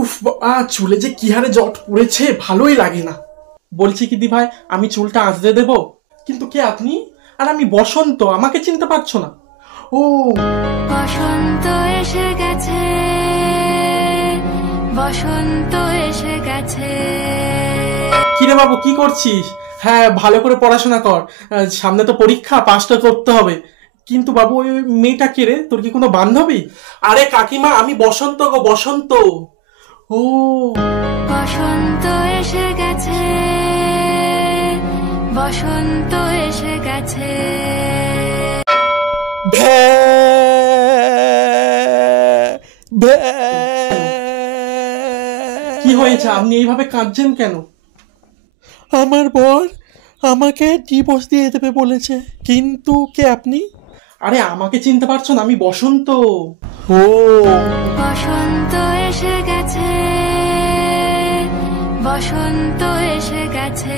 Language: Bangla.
উফ বাবা, চুলে যে কি হারে জট পড়েছে, ভালোই লাগে না। বলছি কি দি ভাই, আমি চুলটা আঁচড়ে দেব? কিন্তু কে আপনি? আর আমি বসন্ত, আমাকে চিনতে পারছো না? ও, বসন্ত এসে গেছে, বসন্ত এসে গেছে। কিরে বাবু, কি করছিস? হ্যাঁ, ভালো করে পড়াশোনা কর, সামনে তো পরীক্ষা, পাসটা করতে হবে। কিন্তু বাবু, ওই মেয়েটা কে রে? তোর কি কোনো বান্ধবী? আরে কাকিমা, আমি বসন্ত গো, বসন্ত। ও, বসন্ত এসে গেছে, বসন্ত এসে গেছে। কি হয়েছে? আপনি এইভাবে কাঁদছেন কেন? আমার বর আমাকে ডিভোর্স দিয়ে দেবে বলেছে। কিন্তু কে আপনি? আরে আমাকে চিনতে পারছো না? আমি বসন্ত। ও, বসন্ত এসে গেছে, বসন্ত এসে গেছে।